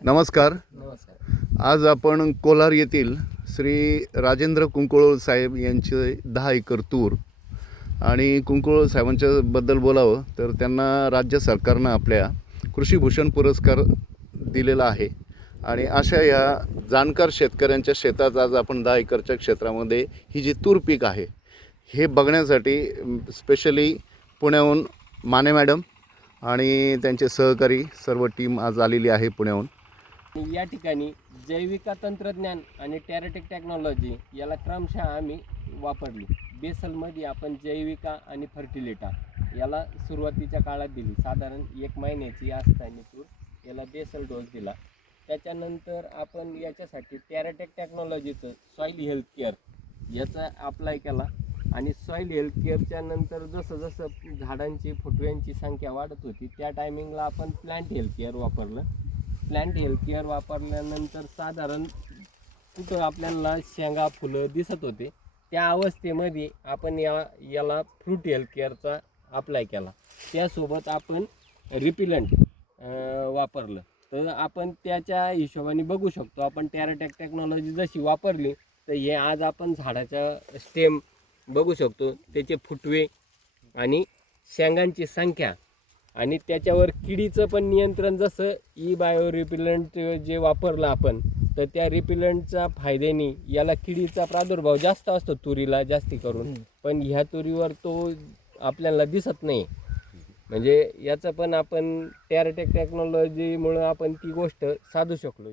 नमस्कार. नमस्कार. आज आपण कोलार येथील श्री राजेंद्र कुंकुळोळ साहेब यांचे 10 एकर तूर आणि कुंकुळोळ साहेबांच्याबद्दल बोलावं तर त्यांना राज्य सरकारनं आपल्या कृषीभूषण पुरस्कार दिलेला आहे आणि अशा या जाणकार शेतकऱ्यांच्या शेतात आज आपण 10 एकरच्या क्षेत्रामध्ये ही जी तूर पीक आहे हे बघण्यासाठी स्पेशली पुण्याहून माने मॅडम आणि त्यांचे सहकारी सर्व टीम आज आलेली आहे पुण्याहून. या ठिकाणी जैविक तंत्रज्ञान आणि टॅरेटेक टेक्नॉलॉजी याला क्रमशः आम्ही वापरली. बेसलमध्ये आपण जैविका आणि फर्टिलिटा याला सुरुवातीच्या काळात दिली. साधारण 1 महिन्याची असताना तूर याला बेसल डोस दिला. त्याच्यानंतर आपण याच्यासाठी टॅरेटेक टेक्नॉलॉजीचं सॉईल हेल्थ केअर याचा अप्लाय केला आणि सॉईल हेल्थ केअरच्या नंतर जसं जसं झाडांची फुटव्यांची संख्या वाढत होती त्या टायमिंगला आपण प्लांट हेल्थ केअर वापरलं. प्लांट हेल्थ केअर वापरल्यानंतर साधारण कुठं आपल्याला शेंगा फुलं दिसत होते त्या अवस्थेमध्ये आपण याला फ्रूट हेल्थ केअरचा अप्लाय केला. त्यासोबत आपण रिपिलंट वापरलं. तर आपण त्याच्या हिशोबाने बघू शकतो आपण टॅरेटेक टेक्नॉलॉजी जशी वापरली तर हे आज आपण झाडाच्या स्टेम बघू शकतो, त्याचे फुटवे आणि शेंगांची संख्या आणि त्याच्यावर किडीचं पण नियंत्रण. जसं बायो रिपिलंट जे वापरलं आपण तर त्या रिपिलंटचा फायद्याने याला किडीचा प्रादुर्भाव जास्त असतो तुरीला जास्ती करून, पण ह्या तुरीवर तो आपल्याला दिसत नाही. म्हणजे याचं पण आपण टॅरेटेक टेक्नॉलॉजीमुळं आपण ती गोष्ट साधू शकलो.